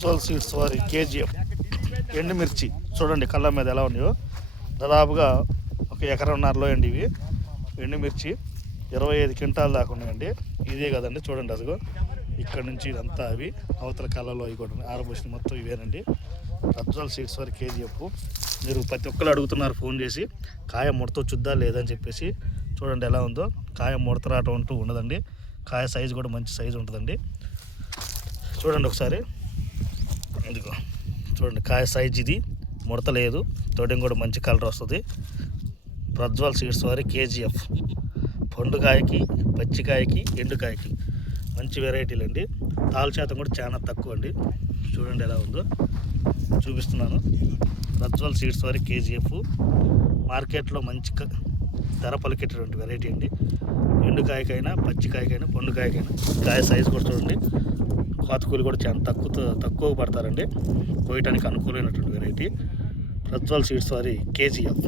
Prajwal seeds వారి KGF ఎండుమిర్చి చూడండి కళ్ళ మీద ఎలా ఉన్నాయో. దాదాపుగా 1.5 ఎకరంలో అండి ఇవి ఎండుమిర్చి. 25 క్వింటాలు దాకా ఉన్నాయండి. ఇదే కదండి చూడండి అసలు ఇక్కడ నుంచి ఇదంతా అవి అవతల కళ్ళలో ఇవి కూడా ఆరబోసిన మొత్తం ఇవేనండి. ప్రజ్వల్ సీడ్స్ వారి కేజీఎఫ్. మీరు ప్రతి ఒక్కరు అడుగుతున్నారు ఫోన్ చేసి కాయ ముడత చుద్దా లేదని చెప్పేసి. చూడండి ఎలా ఉందో, కాయ ముడత రావటం అంటూ ఉండదండి. కాయ సైజు కూడా మంచి సైజు ఉంటుందండి. చూడండి ఒకసారి, ఇదిగో చూడండి కాయ సైజ్ ఇది, ముడత లేదు, తోటం కూడా మంచి కలర్ వస్తుంది. ప్రజ్వల్ సీడ్స్ వారి కేజీఎఫ్ పండుకాయకి, పచ్చికాయకి, ఎండుకాయకి మంచి వెరైటీలు అండి. తాలు శాతం కూడా చాలా తక్కువ అండి. చూడండి ఎలా ఉందో చూపిస్తున్నాను. ప్రజ్వల్ సీడ్స్ వారి కేజీఎఫ్ మార్కెట్లో మంచి ధర పలికేటటువంటి వెరైటీ అండి. ఎండుకాయకైనా, పచ్చికాయకైనా, పండుకాయకైనా. కాయ సైజు కూడా చూడండి. కోతకూలి కూడా చాలా తక్కువ పడతారండి. కోయటానికి అనుకూలమైనటువంటి వెరైటీ ప్రజ్వల్ సీడ్స్ వారి కేజీఎఫ్.